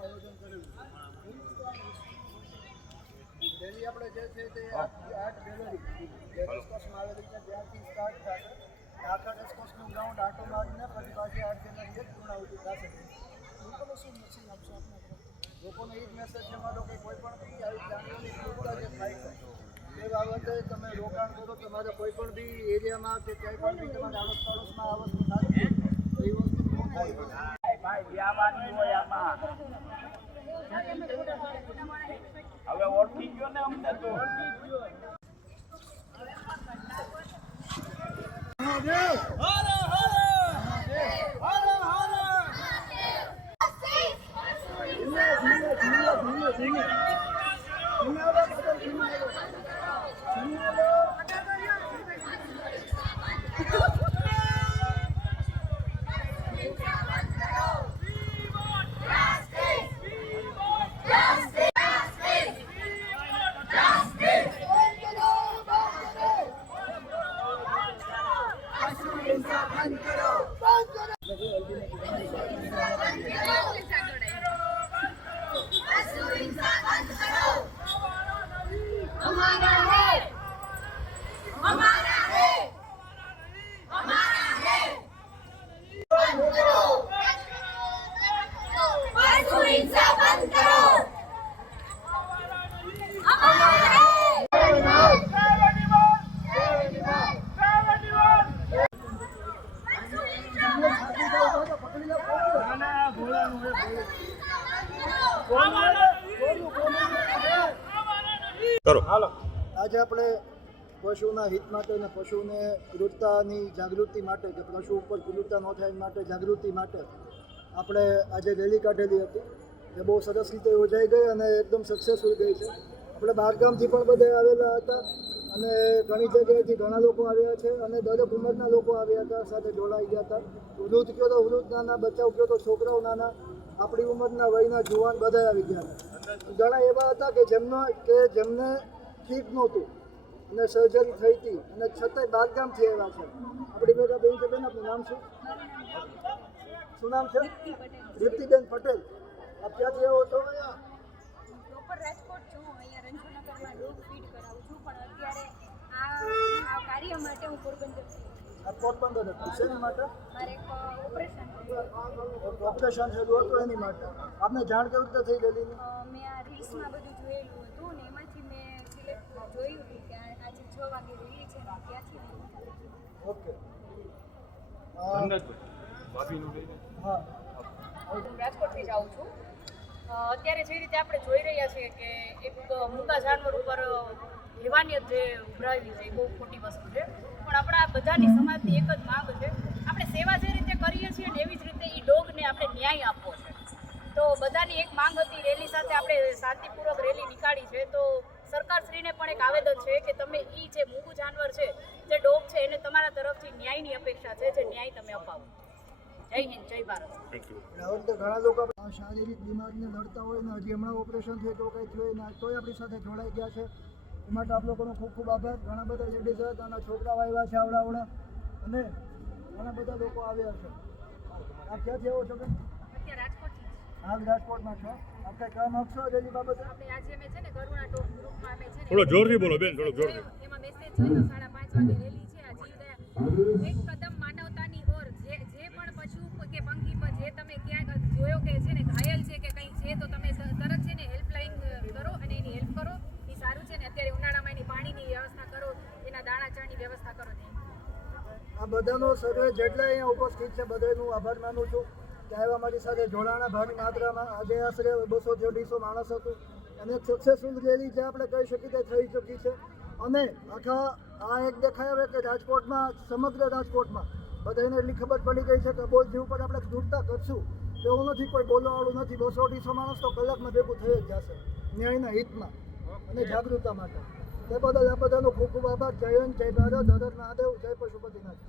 આયોજન કરેલું રેલી આપણે જે છે તે 8 ગેલેરી જે રેસકોર્સમાં આવેલી છે ત્યાંથી સ્ટાર્ટ થશે. આખા રેસકોર્સનું ગ્રાઉન્ડ આટો મારીને પછી પાછી 8 ગેલેરી એક પૂર્ણાહુતિ થશે. લોકોને શું મેસેજ આપશો આપના તરફથી? લોકોને એ જ મેસેજ છે મારો કે કોઈ પણ બી આવી જાનવરની ક્રૂરતા જે થાય છે એ બાબતે તમે રોકાણ કરો. તમારે કોઈ પણ બી એરિયામાં કે ક્યાંય પણ બી તમારે આડોશ પાડોશમાં આ વસ્તુ થાય એ વસ્તુ ન થાય. હવે ઓળખી ગયો ને અમને તો આજે આપણે પશુના હિત માટે અને પશુને ક્રૂરતાની જાગૃતિ માટે કે પશુ ઉપર ક્રૂરતા ન થાય માટે જાગૃતિ માટે આપણે આજે રેલી કાઢેલી હતી. એ બહુ સરસ રીતે યોજાઈ ગઈ અને એકદમ સક્સેસફુલ ગઈ છે. આપણે બહારગામથી પણ બધા આવેલા હતા અને ઘણી જગ્યાએથી ઘણા લોકો આવ્યા છે અને દરેક ઉંમરના લોકો આવ્યા હતા, સાથે જોડાઈ ગયા હતા. વૃદ્ધ કયો તો વૃદ્ધ નાના, બચ્ચાઓ કયો તો છોકરાઓ નાના, આપણી ઉંમરના વયના જુવાન બધા આવી ગયા હતા. ઘણા એવા હતા કે જેમને ઠીક નહોતું અને સર્જરી થઈ હતી અને છતાંય બહારગામથી આવ્યા છે. આપણી ભેગા બેન છે. બેન, આપનું નામ શું નામ છે? દીપ્તિબેન પટેલ. આપ ક્યાંથી આવો છો? પ્રોપર રાજકોટ છું. અહીંયા રંજુનગરમાં ડોગ ફીડ કરાવું છું, પણ અત્યારે આ કાર્ય માટે હું પોરબંદર છું. આપ પોરબંદર હતા? શેની માટે? મારે એક ઓપરેશન થયેલું હતું એની માટે. આપને જાણ કેવી રીતે થઈ ગયેલી? મેં આ રીલ્સમાં બધું જોયેલું હતું ને એમાંથી મેં સિલેક્ટ જોયું હતું કે આજે 6 વાગે રેલી છે ને ત્યાંથી ઓકે. હા, હું રાજકોટથી જ આવું છું. અત્યારે જે રીતે આપણે જોઈ રહ્યા છીએ કે એક મૂંગા જાનવર ઉપર હેવાનિયત જે ઉભરાવી છે એ બહુ ખોટી વસ્તુ છે. પણ આપણા બધાની સમાજની એક જ માંગ છે, આપણે સેવા જે રીતે કરીએ છીએ ને એવી જ રીતે એ ડોગને આપણે ન્યાય આપવો છે. તો બધાની એક માંગ હતી. રેલી સાથે આપણે શાંતિપૂર્વક રેલી નીકાળી છે. તો સરકારશ્રીને પણ એક આવેદન છે કે તમે એ જે મૂંગું જાનવર છે, જે ડોગ છે, એને તમારા તરફથી ન્યાયની અપેક્ષા છે, જે ન્યાય તમે અપાવો. જય હિન્દ, જય ભારત. ઘણા લોકો શારીરિક બીમારીને લડતા હોય ને હજી હમણાં ઓપરેશન થયું તો કંઈ થયું ને તોય આપણી સાથે જોડાઈ ગયા છે. એ માટે આપ લોકોનો ખૂબ ખૂબ આભાર. ઘણા બધા લેડીઝ હતા અને છોકરાઓ આવ્યા છે આવડાવડા અને ઘણા બધા લોકો આવ્યા છે. આપ ક્યાંથી આવો છો? અત્યારે રાજકોટથી હાલ રાજકોટમાં છો. આપ કંઈ કામ આપશો રેલી બાબતે? આપણે આજે અમે છે ને કરુણા ટોક ગ્રુપમાં અમે છે ને થોડો જોરથી બોલો બેન, થોડો જોરથી. એમાં મેસેજ જોયો 5:30 વાગે રેલી છે. આ જીવદયા એક કદમ માનવતાની ઓર. જે પણ પશુ કે પંખી પર જે તમે ક્યાંક જોયો કે છે ને ઘાયલ છે કે કંઈ છે તો તમે તરત છે ને હેલ્પલાઇન કરો અને એની હેલ્પ કરો. એ સારું છે ને. અત્યારે ઉનાળામાં એની પાણીની વ્યવસ્થા કરો, એના દાણા ચાની વ્યવસ્થા કરો. આ બધાનો સર્વે જેટલા અહીંયા ઉપસ્થિત છે બધાનું આભાર માનું છું કે આવ્યા મારી સાથે જોડાણા ભારી માત્રામાં. આજે આશરે 200-150 માણસ હતું અને એક સક્સેસફુલ રેલી જે આપણે કહી શકીએ કે થઈ ચૂકી છે. અને આખા આ એક દેખાય કે રાજકોટમાં, સમગ્ર રાજકોટમાં બધાને એટલી ખબર પડી ગઈ છે કે બોલ જીવ પર આપણે ક્રૂરતા કરશું એવું નથી, કોઈ બોલવાવાળું નથી. 200-250 માણસ તો કલાકમાં ભેગું થઈ જ જશે ન્યાયના હિતમાં અને જાગૃતતા માટે. તે બદલ આ બધાનો ખૂબ ખૂબ આભાર. જય હિન્દ, જય ભારત, હર હર મહાદેવ, જય પશુપતિનાથ.